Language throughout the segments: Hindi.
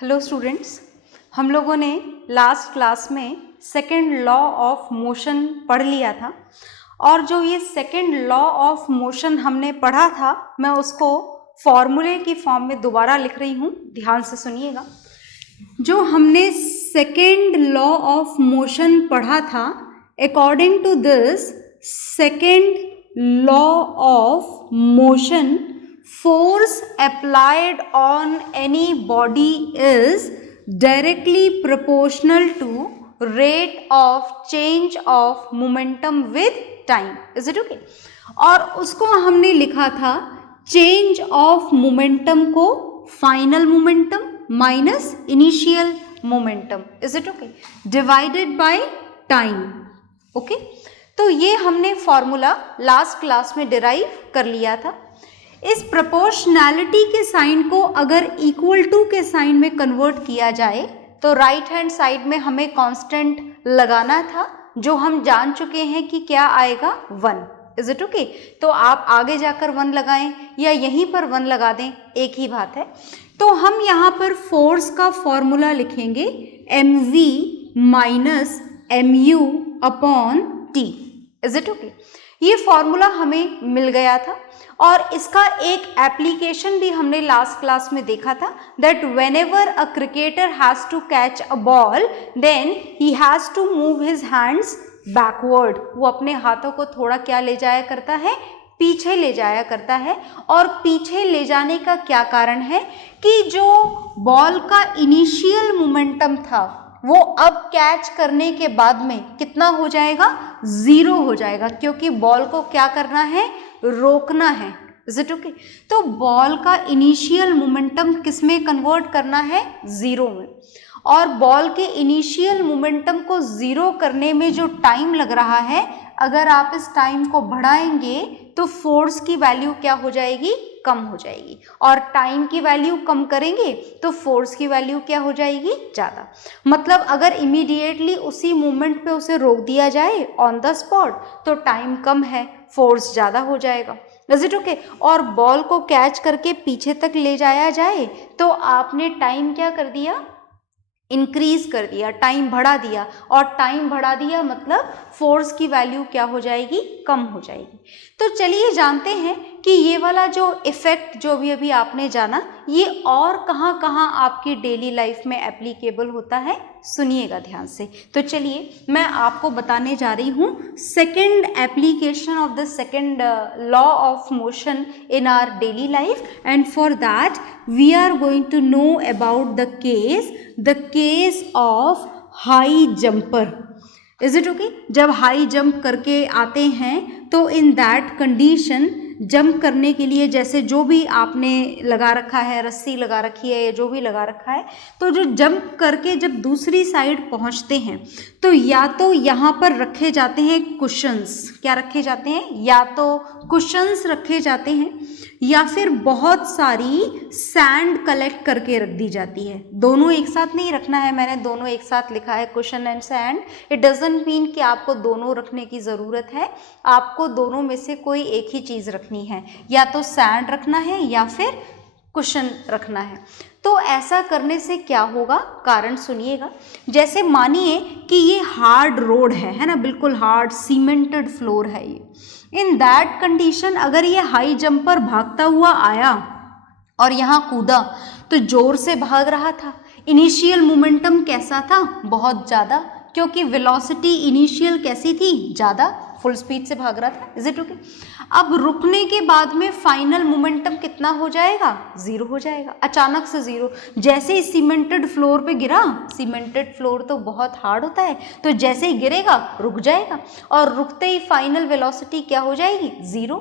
हेलो स्टूडेंट्स, हम लोगों ने लास्ट क्लास में सेकंड लॉ ऑफ मोशन पढ़ लिया था और जो ये सेकंड लॉ ऑफ मोशन हमने पढ़ा था मैं उसको फॉर्मूले की फॉर्म में दोबारा लिख रही हूँ, ध्यान से सुनिएगा। जो हमने सेकंड लॉ ऑफ मोशन पढ़ा था, according to this second law of motion, force applied on any body is directly proportional to rate of change of momentum with time. Is it okay? और उसको हमने लिखा था change of momentum को final momentum minus initial momentum. Is it okay? Divided by time. Okay? तो ये हमने फॉर्मूला लास्ट क्लास में डिराइव कर लिया था। इस प्रोपोर्शनैलिटी के साइन को अगर इक्वल टू के साइन में कन्वर्ट किया जाए तो राइट हैंड साइड में हमें कांस्टेंट लगाना था, जो हम जान चुके हैं कि क्या आएगा 1। Is it okay? तो आप आगे जाकर 1 लगाएं या यहीं पर 1 लगा दें, एक ही बात है। तो हम यहाँ पर फोर्स का फॉर्मूला लिखेंगे mv minus mu upon t। Is it okay? ये फॉर्मूला हमें मिल गया था और इसका एक एप्लीकेशन भी हमने लास्ट क्लास में देखा था, that whenever a cricketer has to catch a ball then he has to move his hands backward. वो अपने हाथों को थोड़ा क्या ले जाया करता है, पीछे ले जाया करता है। और पीछे ले जाने का क्या कारण है कि जो बॉल का इनिशियल मोमेंटम था वो अब कैच करने के बाद में कितना हो जाएगा, 0 हो जाएगा, क्योंकि बॉल को क्या करना है, रोकना है। Is it okay? तो बॉल का इनिशियल मोमेंटम किस में कन्वर्ट करना है, 0 में। और बॉल के इनिशियल मोमेंटम को 0 करने में जो टाइम लग रहा है, अगर आप इस टाइम को बढ़ाएंगे तो फोर्स की वैल्यू क्या हो जाएगी, कम हो जाएगी। और टाइम की वैल्यू कम करेंगे तो फोर्स की वैल्यू क्या हो जाएगी, ज़्यादा। मतलब अगर इमीडिएटली उसी मोमेंट पे उसे रोक दिया जाए ऑन द स्पॉट तो टाइम कम है, फोर्स ज़्यादा हो जाएगा। Is it okay? और बॉल को कैच करके पीछे तक ले जाया जाए तो आपने टाइम क्या कर दिया, इंक्रीज कर दिया, टाइम बढ़ा दिया। और टाइम बढ़ा दिया मतलब फोर्स की वैल्यू क्या हो जाएगी, कम हो जाएगी। तो चलिए जानते हैं कि ये वाला जो इफेक्ट जो भी अभी आपने जाना, ये और कहाँ कहाँ आपकी डेली लाइफ में एप्लीकेबल होता है, सुनिएगा ध्यान से। तो चलिए मैं आपको बताने जा रही हूँ second application of the second law of motion in our daily life. And for that we are going to know about the case of high jumper. Is it okay? जब हाई जंप करके आते हैं तो इन दैट कंडीशन जंप करने के लिए, जैसे जो भी आपने लगा रखा है, रस्सी लगा रखी है या जो भी लगा रखा है, तो जो जंप करके जब दूसरी साइड पहुंचते हैं तो या तो यहाँ पर रखे जाते हैं कुशन्स। क्या रखे जाते हैं? या तो कुशन्स रखे जाते हैं या फिर बहुत सारी सैंड कलेक्ट करके रख दी जाती है। दोनों एक साथ नहीं रखना है, मैंने दोनों एक साथ लिखा है, cushion and sand. It doesn't mean कि आपको दोनों रखने की ज़रूरत है, आपको दोनों में से कोई एक ही चीज़ रखनी है, या तो सैंड रखना है या फिर कुशन रखना है। तो ऐसा करने से क्या होगा, कारण सुनिएगा। जैसे मानिए कि ये हार्ड रोड है ना, बिल्कुल हार्ड सीमेंटेड फ्लोर है ये। इन दैट कंडीशन अगर ये हाई जंपर भागता हुआ आया और यहाँ कूदा तो जोर से भाग रहा था, इनिशियल मोमेंटम कैसा था, बहुत ज़्यादा, क्योंकि वेलोसिटी इनिशियल कैसी थी, ज़्यादा, फुल स्पीड से भाग रहा था। Is it okay? अब रुकने के बाद में फाइनल मोमेंटम कितना हो जाएगा, 0 हो जाएगा, अचानक से 0। जैसे ही सीमेंटेड फ्लोर पे गिरा, सीमेंटेड फ्लोर तो बहुत हार्ड होता है, तो जैसे ही गिरेगा रुक जाएगा और रुकते ही फाइनल वेलोसिटी क्या हो जाएगी, 0।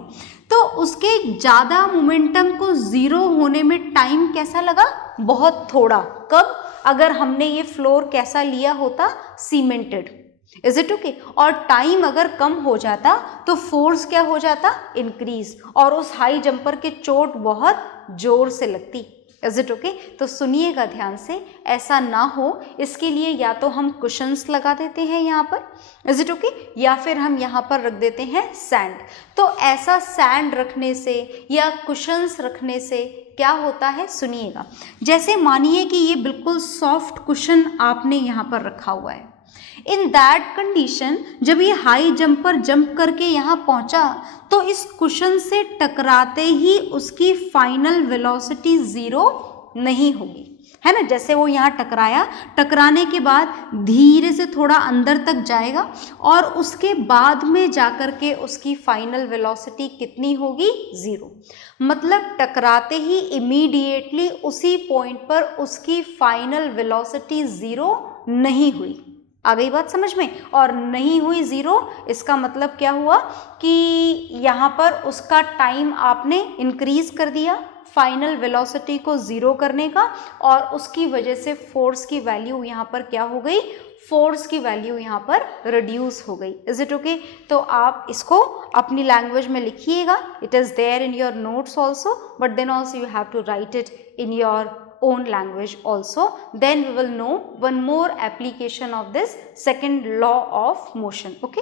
तो उसके ज़्यादा मोमेंटम को 0 होने में टाइम कैसा लगा, बहुत थोड़ा। कब? अगर हमने ये फ्लोर कैसा लिया होता, सीमेंटेड। Is it okay? और टाइम अगर कम हो जाता तो फोर्स क्या हो जाता, इंक्रीज, और उस हाई जंपर के चोट बहुत जोर से लगती। Is it okay? तो सुनिएगा ध्यान से, ऐसा ना हो इसके लिए या तो हम कुशन्स लगा देते हैं यहाँ पर, इज इट ओके, या फिर हम यहाँ पर रख देते हैं सैंड। तो ऐसा सैंड रखने से या कुशन्स रखने से क्या होता है सुनिएगा। जैसे मानिए कि ये बिल्कुल सॉफ्ट कुशन आपने यहाँ पर रखा हुआ है। इन दैट कंडीशन जब ये हाई जंप पर जंप करके यहाँ पहुँचा तो इस कुशन से टकराते ही उसकी फाइनल वेलोसिटी 0 नहीं होगी, है ना। जैसे वो यहाँ टकराया, टकराने के बाद धीरे से थोड़ा अंदर तक जाएगा और उसके बाद में जाकर के उसकी फाइनल वेलोसिटी कितनी होगी? 0। मतलब टकराते ही इमीडिएटली उसी पॉइंट पर उसकी फाइनल वेलोसिटी 0 नहीं हुई। आ गई बात समझ में? और नहीं हुई 0, इसका मतलब क्या हुआ कि यहाँ पर उसका टाइम आपने इंक्रीज कर दिया फाइनल वेलोसिटी को 0 करने का, और उसकी वजह से फोर्स की वैल्यू यहाँ पर क्या हो गई? फोर्स की वैल्यू यहाँ पर रिड्यूस हो गई। Is it okay? तो आप इसको अपनी लैंग्वेज में लिखिएगा। It is there in your notes also, but then also you have to write it in your own language also. Then we will know one more application of this second law of motion. Okay.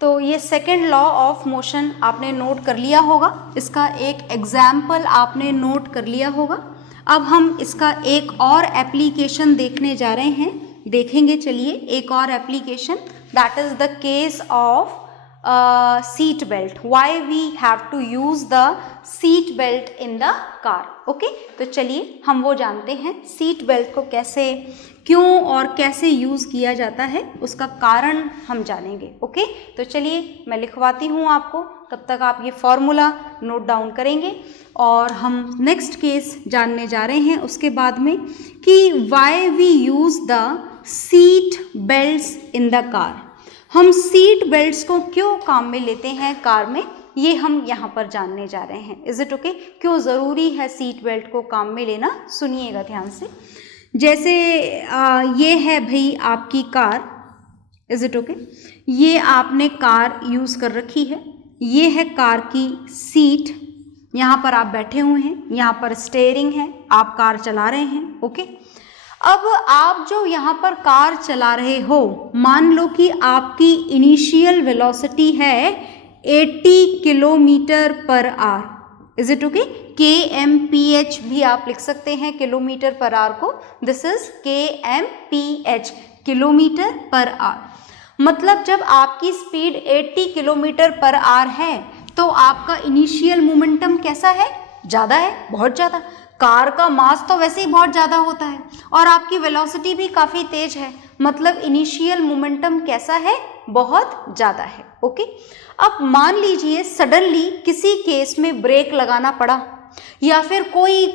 तो ये सेकेंड लॉ ऑफ मोशन आपने नोट कर लिया होगा, इसका एक एग्जाम्पल आपने नोट कर लिया होगा। अब हम इसका एक और एप्लीकेशन देखने जा रहे हैं, देखेंगे। चलिए एक और application, that is the case of seat belt. Why we have to use the seat belt in the car. Okay, तो चलिए हम वो जानते हैं सीट बेल्ट को कैसे, क्यों और कैसे यूज किया जाता है, उसका कारण हम जानेंगे। ओके, तो चलिए मैं लिखवाती हूँ आपको, तब तक आप ये फॉर्मूला नोट डाउन करेंगे और हम नेक्स्ट केस जानने जा रहे हैं उसके बाद में कि why we use the seat belts in the car. हम सीट बेल्ट्स को क्यों काम में लेते हैं कार में, ये हम यहाँ पर जानने जा रहे हैं। Is it okay? क्यों ज़रूरी है सीट बेल्ट को काम में लेना, सुनिएगा ध्यान से। जैसे ये है भाई आपकी कार। Is it okay? ये आपने कार यूज़ कर रखी है, ये है कार की सीट, यहाँ पर आप बैठे हुए हैं, यहाँ पर स्टीयरिंग है, आप कार चला रहे हैं। ओके, अब आप जो यहाँ पर कार चला रहे हो, मान लो कि आपकी इनिशियल वेलोसिटी है 80 kilometre per hour. Is it okay? kmph भी आप लिख सकते हैं किलोमीटर पर आवर को। This is kmph, kilometre per hour. मतलब जब आपकी स्पीड 80 किलोमीटर पर आवर है तो आपका इनिशियल मोमेंटम कैसा है? ज़्यादा है, बहुत ज़्यादा। कार का मास तो वैसे ही बहुत ज़्यादा होता है और आपकी वेलोसिटी भी काफ़ी तेज है, मतलब इनिशियल मोमेंटम कैसा है? बहुत ज़्यादा है। ओके, अब मान लीजिए सडनली किसी केस में ब्रेक लगाना पड़ा, या फिर कोई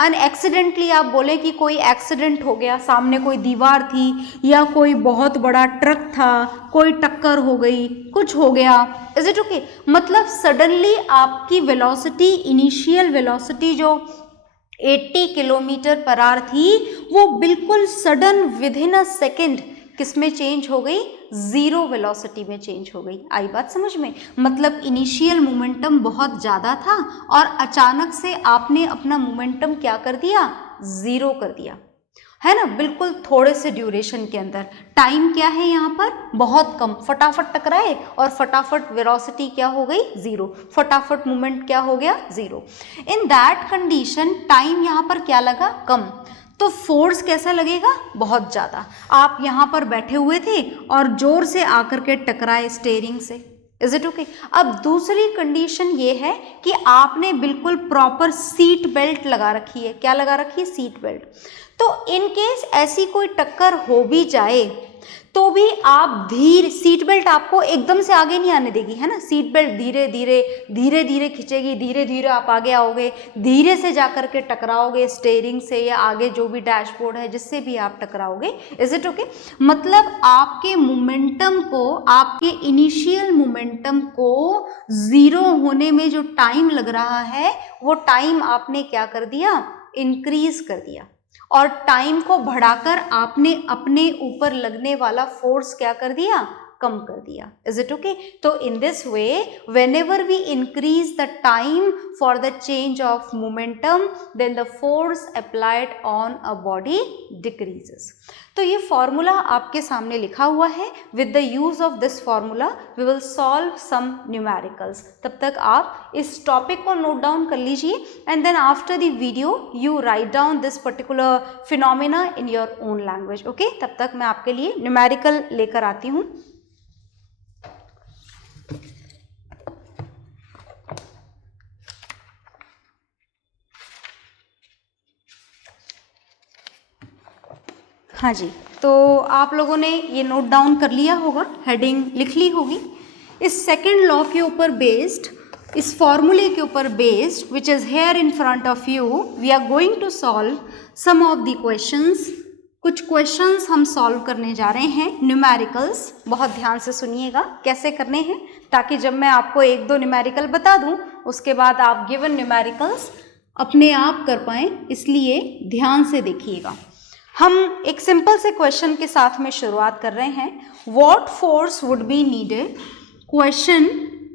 अनएक्सीडेंटली आप बोले कि कोई एक्सीडेंट हो गया, सामने कोई दीवार थी या कोई बहुत बड़ा ट्रक था, कोई टक्कर हो गई, कुछ हो गया। Is it okay? मतलब सडनली आपकी वेलोसिटी, इनिशियल वेलोसिटी जो 80 किलोमीटर पर आवर थी, वो बिल्कुल sudden with in a second किस में चेंज हो गई? 0 वेलोसिटी में चेंज हो गई। आई बात समझ में? मतलब इनिशियल मोमेंटम बहुत ज़्यादा था और अचानक से आपने अपना मोमेंटम क्या कर दिया? 0 कर दिया, है ना। बिल्कुल थोड़े से ड्यूरेशन के अंदर। टाइम क्या है यहाँ पर? बहुत कम। फटाफट टकराए और फटाफट वेलोसिटी क्या हो गई? 0। फटाफट मूवमेंट क्या हो गया? 0। इन दैट कंडीशन टाइम यहाँ पर क्या लगा? कम। तो फोर्स कैसा लगेगा? बहुत ज़्यादा। आप यहाँ पर बैठे हुए थे और जोर से आकर के टकराए स्टीयरिंग से। Is it okay? अब दूसरी कंडीशन ये है कि आपने बिल्कुल प्रॉपर सीट बेल्ट लगा रखी है। क्या लगा रखी है? Seat belt. तो इन केस ऐसी कोई टक्कर हो भी जाए तो भी आप सीट बेल्ट आपको एकदम से आगे नहीं आने देगी, है ना। सीट बेल्ट धीरे धीरे खींचेगी, धीरे धीरे आप आगे आओगे, धीरे से जाकर के टकराओगे स्टीयरिंग से या आगे जो भी डैशबोर्ड है जिससे भी आप टकराओगे। Is it okay? मतलब आपके मोमेंटम को, आपके इनिशियल मोमेंटम को 0 होने में जो टाइम लग रहा है वो टाइम आपने क्या कर दिया? इंक्रीज कर दिया। और टाइम को बढ़ाकर आपने अपने ऊपर लगने वाला फोर्स क्या कर दिया? कम कर दिया. Is it okay? तो in this way whenever we increase the time for the change of momentum then the force applied on a body decreases. तो ये फॉर्मूला आपके सामने लिखा हुआ है. With the use of this formula we will solve some numericals. तब तक आप इस टॉपिक को नोट डाउन कर लीजिए and then after the video you write down this particular phenomena in your own language. Okay, तब तक मैं आपके लिए न्यूमेरिकल लेकर आती हूँ. हाँ जी, तो आप लोगों ने ये नोट डाउन कर लिया होगा, हेडिंग लिख ली होगी. इस सेकेंड लॉ के ऊपर बेस्ड, इस फॉर्मूले के ऊपर based which is here in front of you, we are going to solve some of the questions. कुछ क्वेश्चंस हम सॉल्व करने जा रहे हैं, न्यूमेरिकल्स. बहुत ध्यान से सुनिएगा कैसे करने हैं, ताकि जब मैं आपको एक दो न्यूमेरिकल बता दूं उसके बाद आप गिवन न्यूमेरिकल्स अपने आप कर पाएँ, इसलिए ध्यान से देखिएगा. हम एक सिंपल से क्वेश्चन के साथ में शुरुआत कर रहे हैं. What force would be needed. Question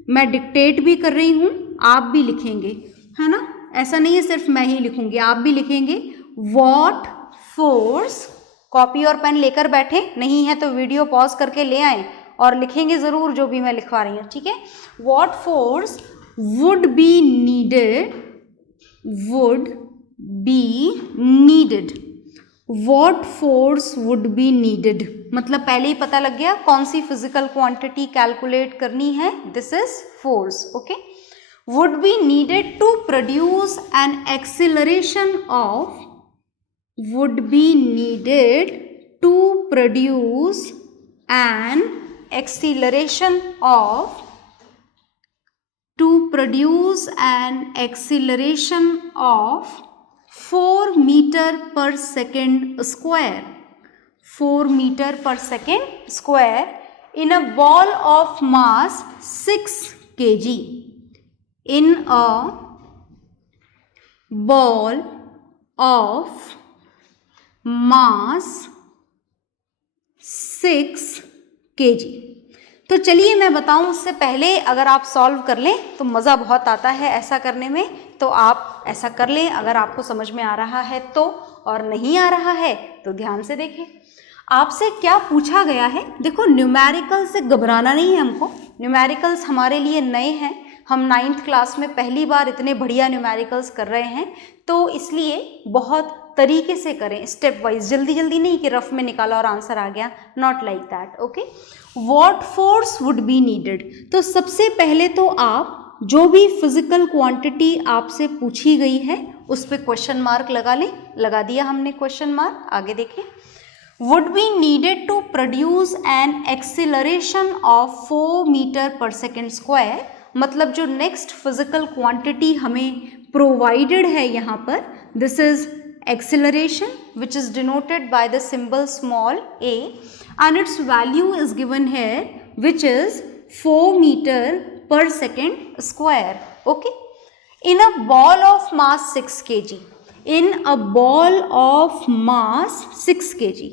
मैं डिक्टेट भी कर रही हूँ, आप भी लिखेंगे, है ना. ऐसा नहीं है सिर्फ मैं ही लिखूंगी, आप भी लिखेंगे. व्हाट फोर्स, कॉपी और पेन लेकर बैठे, नहीं है तो वीडियो पॉज करके ले आए और लिखेंगे ज़रूर जो भी मैं लिखवा रही हूँ, ठीक है. What force would be needed, would be needed. What force would be needed, मतलब पहले ही पता लग गया कौन सी फिजिकल क्वांटिटी कैलकुलेट करनी है. This is force. Okay. would be needed to produce an acceleration of, would be needed to produce an acceleration of, to produce an acceleration of 4 meter per second square, 4 meter per second square in a ball of mass 6 kg, in a ball of mass 6 kg. तो चलिए मैं बताऊं उससे पहले, अगर आप सॉल्व कर लें तो मज़ा बहुत आता है ऐसा करने में, तो आप ऐसा कर लें अगर आपको समझ में आ रहा है तो, और नहीं आ रहा है तो ध्यान से देखें. आपसे क्या पूछा गया है. देखो, न्यूमेरिकल से घबराना नहीं है हमको. न्यूमेरिकल्स हमारे लिए नए हैं, हम 9th क्लास में पहली बार इतने बढ़िया न्यूमेरिकल्स कर रहे हैं, तो इसलिए बहुत तरीके से करें, स्टेप वाइज. जल्दी जल्दी नहीं कि रफ में निकाला और आंसर आ गया, not like that. Okay. What force would be needed. तो सबसे पहले तो आप जो भी फिजिकल क्वांटिटी आपसे पूछी गई है उस पर क्वेश्चन मार्क लगा लें. लगा दिया हमने क्वेश्चन मार्क. आगे देखें. Would be needed to produce an acceleration of 4 metre per second square. मतलब जो नेक्स्ट फिजिकल क्वांटिटी हमें प्रोवाइडेड है यहाँ पर, this is acceleration which is denoted by the symbol small a, and its value is given here, which is 4 meter per second square. Okay. In a ball of mass 6 kg, in a ball of mass 6 kg,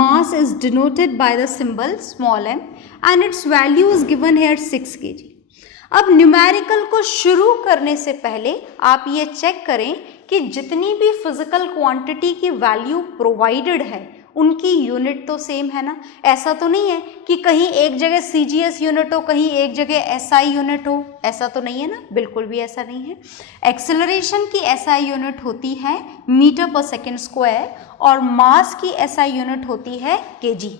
mass is denoted by the symbol small m and its value is given here 6 kg. अब न्यूमेरिकल को शुरू करने से पहले आप ये चेक करें कि जितनी भी फिजिकल क्वांटिटी की वैल्यू प्रोवाइडेड है उनकी यूनिट तो सेम है ना. ऐसा तो नहीं है कि कहीं एक जगह CGS यूनिट हो, कहीं एक जगह SI यूनिट हो, ऐसा तो नहीं है ना, बिल्कुल भी ऐसा नहीं है. एक्सेलरेशन की SI यूनिट होती है मीटर पर सेकेंड स्क्वायर और मास की SI यूनिट होती है kg.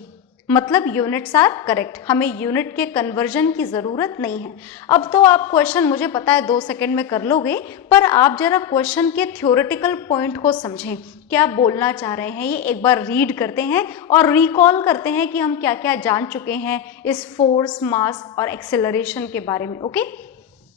मतलब यूनिट्स आर करेक्ट, हमें यूनिट के कन्वर्जन की ज़रूरत नहीं है. अब तो आप क्वेश्चन मुझे पता है 2 सेकंड में कर लोगे, पर आप जरा क्वेश्चन के थ्योरेटिकल पॉइंट को समझें, क्या बोलना चाह रहे हैं. ये एक बार रीड करते हैं और रिकॉल करते हैं कि हम क्या क्या जान चुके हैं इस फोर्स, मास और एक्सेलरेशन के बारे में. ओके.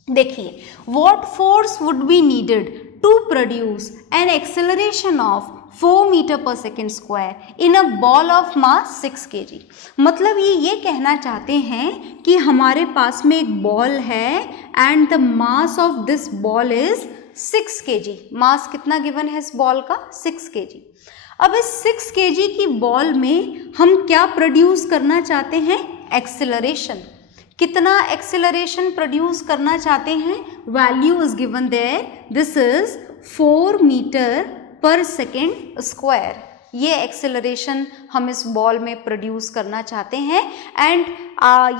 देखिए, what force would be needed to produce an acceleration of 4 metre per second square in a ball of mass 6 kg. मतलब ये कहना चाहते हैं कि हमारे पास में एक बॉल है and the mass of this ball is 6 kg. मास कितना गिवन है इस बॉल का? 6 kg. अब इस 6 kg की बॉल में हम क्या प्रोड्यूस करना चाहते हैं? एक्सेलरेशन। कितना एक्सेलरेशन प्रोड्यूस करना चाहते हैं? Value is given there, this is 4 metre per second square. ये एक्सेलरेशन हम इस बॉल में प्रोड्यूस करना चाहते हैं। एंड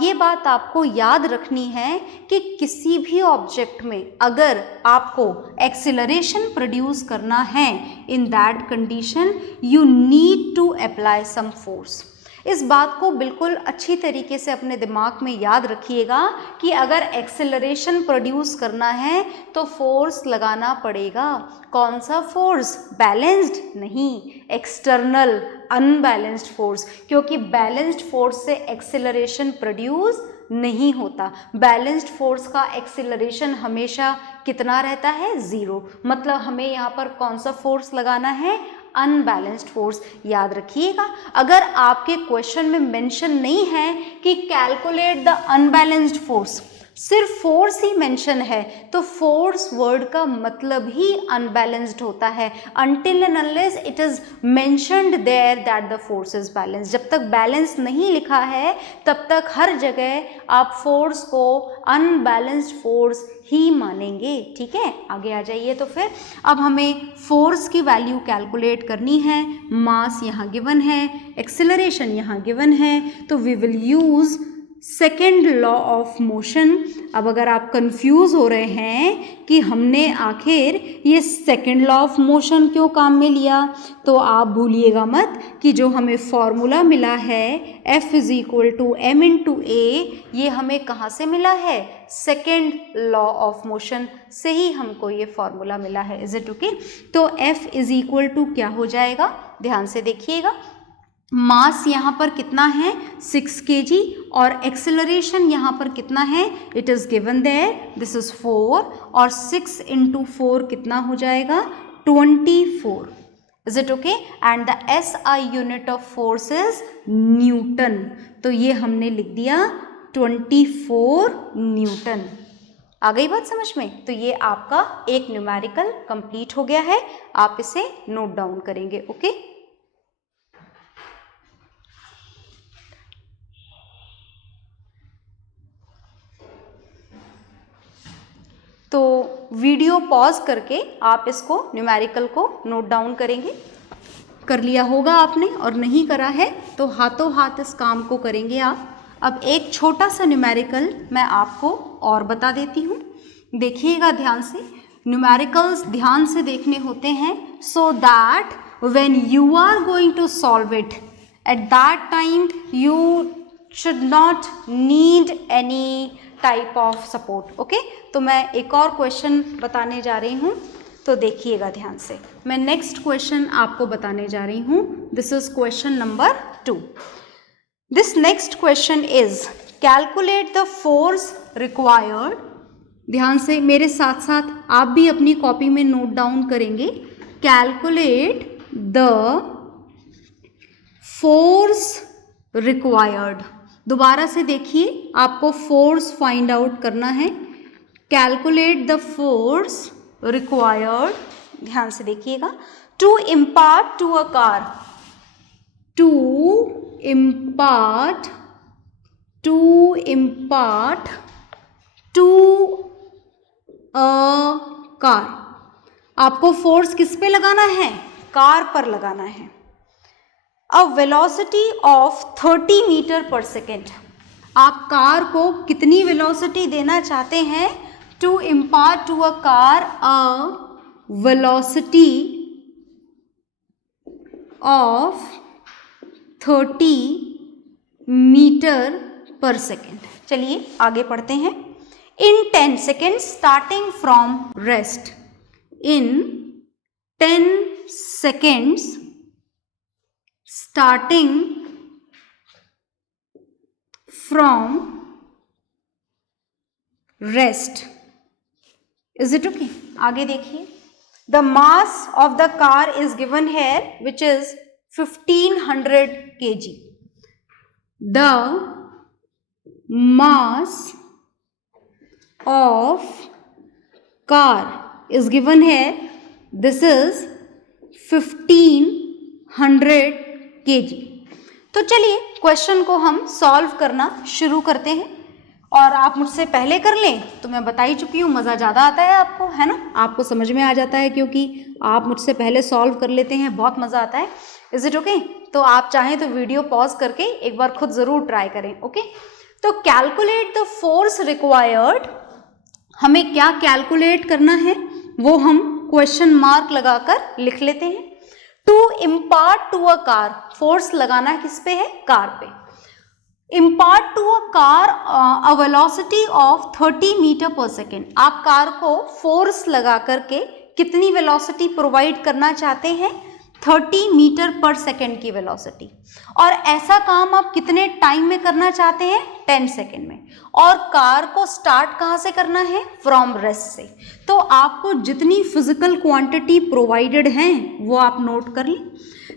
ये बात आपको याद रखनी है कि किसी भी ऑब्जेक्ट में अगर आपको एक्सेलरेशन प्रोड्यूस करना है, in that condition you need to apply some force. इस बात को बिल्कुल अच्छी तरीके से अपने दिमाग में याद रखिएगा कि अगर एक्सेलरेशन प्रोड्यूस करना है तो फोर्स लगाना पड़ेगा। कौन सा फोर्स? बैलेंस्ड नहीं, एक्सटर्नल अनबैलेंस्ड फोर्स, क्योंकि बैलेंस्ड फोर्स से एक्सेलरेशन प्रोड्यूस नहीं होता। बैलेंस्ड फोर्स का एक्सेलरेशन हमेशा कितना रहता है? 0। मतलब हमें यहाँ पर कौन सा फोर्स लगाना है? Unbalanced force. याद रखिएगा, अगर आपके क्वेश्चन में मेंशन नहीं है कि कैलकुलेट द अनबैलेंस्ड फोर्स, सिर्फ फोर्स ही मेंशन है, तो फोर्स वर्ड का मतलब ही अनबैलेंस्ड होता है। Until and unless it is mentioned there that the force is balance. जब तक बैलेंस नहीं लिखा है तब तक हर जगह आप फोर्स को अनबैलेंस्ड फोर्स ही मानेंगे। ठीक है, आगे आ जाइए। तो फिर अब हमें फोर्स की वैल्यू कैलकुलेट करनी है। मास यहाँ गिवन है, एक्सेलरेशन यहाँ गिवन है, तो we will use second law of motion. अब अगर आप कंफ्यूज हो रहे हैं कि हमने आखिर ये सेकेंड लॉ ऑफ मोशन क्यों काम में लिया, तो आप भूलिएगा मत कि जो हमें फॉर्मूला मिला है F is equal to m into a, ये हमें कहाँ से मिला है? सेकेंड लॉ ऑफ मोशन से ही हमको ये फॉर्मूला मिला है। Is it okay? तो F इज इक्वल टू क्या हो जाएगा? ध्यान से देखिएगा, मास यहाँ पर कितना है? 6 kg, और एक्सेलरेशन यहाँ पर कितना है? It is given there, this is 4, और 6 इंटू 4 कितना हो जाएगा? 24। Is it okay? And the SI unit of force is newton. तो ये हमने लिख दिया 24 न्यूटन। आ गई बात समझ में? तो ये आपका एक न्यूमेरिकल कंप्लीट हो गया है। आप इसे नोट डाउन करेंगे। ओके, तो वीडियो पॉज करके आप इसको न्यूमेरिकल को नोट डाउन करेंगे। कर लिया होगा आपने, और नहीं करा है तो हाथों हाथ इस काम को करेंगे आप। अब एक छोटा सा न्यूमेरिकल मैं आपको और बता देती हूँ, देखिएगा ध्यान से। न्यूमेरिकल्स ध्यान से देखने होते हैं, so that when you are going to solve it, at that time you should not need any type of support. Okay, तो मैं एक और क्वेश्चन बताने जा रही हूँ, तो देखिएगा ध्यान से। मैं नेक्स्ट क्वेश्चन आपको बताने जा रही हूँ। This is question number 2। This next question is calculate the force required. ध्यान से मेरे साथ साथ आप भी अपनी कॉपी में नोट डाउन करेंगे। Calculate the force required. दोबारा से देखिए, आपको फोर्स फाइंड आउट करना है। कैलकुलेट द फोर्स रिक्वायर्ड, ध्यान से देखिएगा, to impart to a car, to impart to a car. आपको फोर्स किस पे लगाना है? कार पर लगाना है। A velocity of 30 metre per second. आप कार को कितनी वेलोसिटी देना चाहते हैं? To impart to a car a velocity of 30 metre per second. चलिए आगे पढ़ते हैं। In 10 seconds starting from rest, in 10 seconds starting from rest. Is it okay? आगे देखिए, the mass of the car is given here, which is 1500 kg. The mass of car is given here, this is 1500 kg. तो चलिए क्वेश्चन को हम सॉल्व करना शुरू करते हैं। और आप मुझसे पहले कर लें तो मैं बता ही चुकी हूँ, मज़ा ज़्यादा आता है आपको, है ना, आपको समझ में आ जाता है क्योंकि आप मुझसे पहले सॉल्व कर लेते हैं, बहुत मज़ा आता है। Is it okay? तो आप चाहें तो वीडियो पॉज करके एक बार खुद ज़रूर ट्राई करें। ओके, तो कैलकुलेट द फोर्स रिक्वायर्ड, हमें क्या कैलकुलेट करना है वो हम क्वेश्चन मार्क लगाकर लिख लेते हैं। To impart to a car, force लगाना किस पे है? कार पे। Impart to a car a velocity of 30 metre per second, आप कार को फोर्स लगा करके कितनी वेलोसिटी प्रोवाइड करना चाहते हैं? 30 मीटर पर सेकेंड की वेलोसिटी। और ऐसा काम आप कितने टाइम में करना चाहते हैं? 10 सेकेंड में। और कार को स्टार्ट कहाँ से करना है? फ्रॉम रेस्ट से। तो आपको जितनी फिजिकल क्वांटिटी प्रोवाइडेड हैं वो आप नोट कर लें।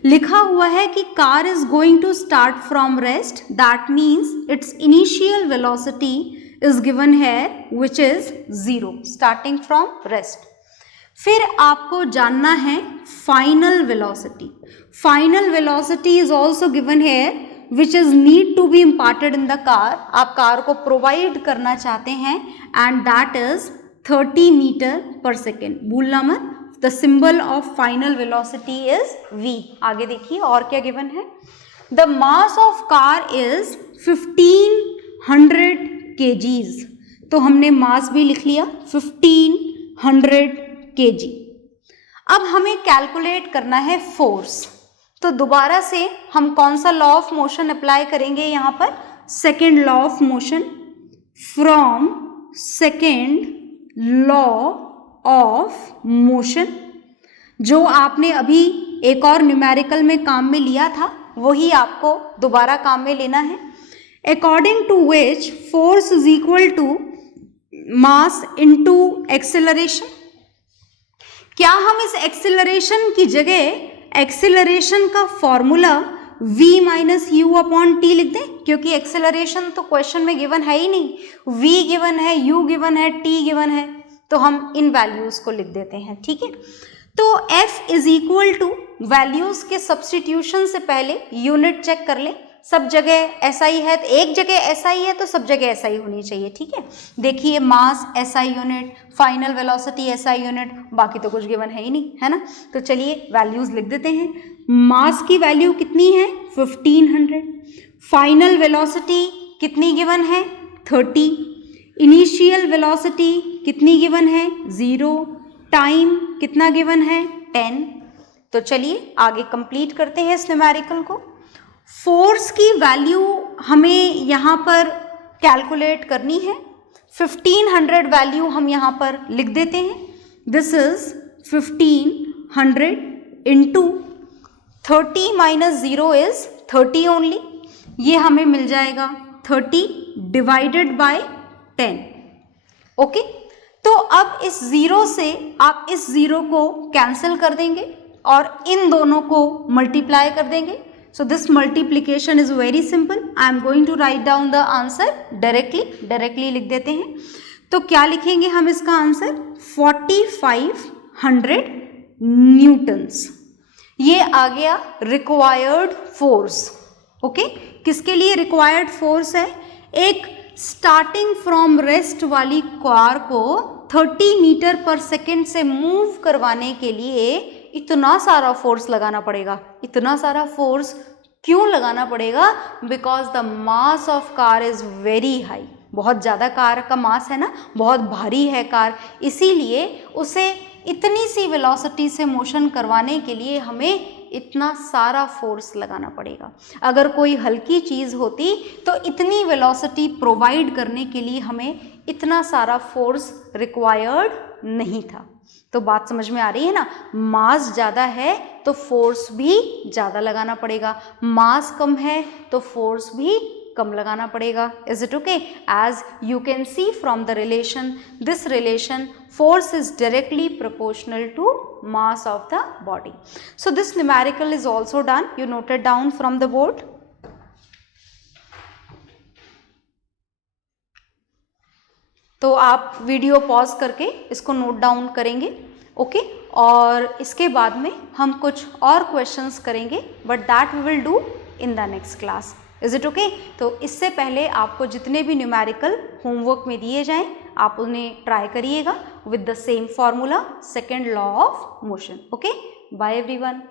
लिखा हुआ है कि car is going to start from rest, that means its initial velocity is given है which is 0, starting from rest. फिर आपको जानना है final velocity. Final velocity is also given here which is need to be imparted in the car, आप कार को प्रोवाइड करना चाहते हैं, and that is 30 metre per second. भूलना मत, the symbol of final velocity is v। आगे देखिए और क्या गिवन है। The mass of car is 1500 kgs, तो हमने मास भी लिख लिया 1500 kg। अब हमें कैलकुलेट करना है फोर्स, तो दोबारा से हम कौन सा लॉ ऑफ मोशन अप्लाई करेंगे यहाँ पर? Second law of motion. From second law of motion, जो आपने अभी एक और न्यूमेरिकल में काम में लिया था वही आपको दोबारा काम में लेना है। According to which force is equal to mass into acceleration. क्या हम इस एक्सेलरेशन की जगह एक्सेलरेशन का formula v minus u upon t लिख दें? क्योंकि एक्सेलरेशन तो क्वेश्चन में गिवन है ही नहीं, v गिवन है, u गिवन है, t गिवन है, तो हम इन वैल्यूज को लिख देते हैं। ठीक है, तो f is equal to, values के सब्स्टिट्यूशन से पहले यूनिट चेक कर लें। सब जगह ऐसा ही है, एक जगह ऐसा ही है तो सब जगह ऐसा ही होनी चाहिए। ठीक है, देखिए मास SI unit, final velocity SI unit, बाकी तो कुछ गिवन है ही नहीं, है ना। तो चलिए वैल्यूज लिख देते हैं। मास की वैल्यू कितनी है? 1500। फाइनल वेलोसिटी कितनी गिवन है? 30। इनिशियल वेलोसिटी कितनी गिवन है? 0। टाइम कितना गिवन है? 10। तो चलिए आगे कंप्लीट करते हैं इस न्यूमेरिकल को। फोर्स की वैल्यू हमें यहाँ पर कैलकुलेट करनी है। 1500 वैल्यू हम यहाँ पर लिख देते हैं। This is 1500 into 30 minus 0 is 30 only, ये हमें मिल जाएगा 30 डिवाइडेड बाय 10। ओके, तो अब इस 0 से आप इस 0 को कैंसिल कर देंगे और इन दोनों को मल्टीप्लाई कर देंगे। So this multiplication is very simple. I am going to write down the answer directly लिख देते हैं। तो क्या लिखेंगे हम इसका आंसर? 4500 न्यूटन्स। ये आ गया रिक्वायर्ड फोर्स। ओके, किसके लिए रिक्वायर्ड फोर्स है? एक स्टार्टिंग फ्रॉम रेस्ट वाली कार को 30 मीटर पर सेकेंड से मूव करवाने के लिए इतना सारा फोर्स लगाना पड़ेगा। इतना सारा फोर्स क्यों लगाना पड़ेगा? Because the mass of car is very high, बहुत ज़्यादा कार का मास है ना, बहुत भारी है कार, इसीलिए उसे इतनी सी वेलोसिटी से मोशन करवाने के लिए हमें इतना सारा फोर्स लगाना पड़ेगा। अगर कोई हल्की चीज़ होती तो इतनी वेलोसिटी प्रोवाइड करने के लिए हमें इतना सारा फोर्स रिक्वायर्ड नहीं था। तो बात समझ में आ रही है ना, मास ज़्यादा है तो फोर्स भी ज़्यादा लगाना पड़ेगा, मास कम है तो फोर्स भी कम लगाना पड़ेगा। Is it okay? As you can see from the relation, this relation force is directly proportional to mass of the body. So this numerical is also done. You noted down from the board. तो आप वीडियो पॉज करके इसको नोट डाउन करेंगे, ओके? और इसके बाद में हम कुछ और क्वेश्चंस करेंगे, but that we will do in the next class. Is it okay? तो इससे पहले आपको जितने भी न्यूमेरिकल होमवर्क में दिए जाएं आप उन्हें ट्राई करिएगा with the same formula, second law of motion. Okay, bye everyone.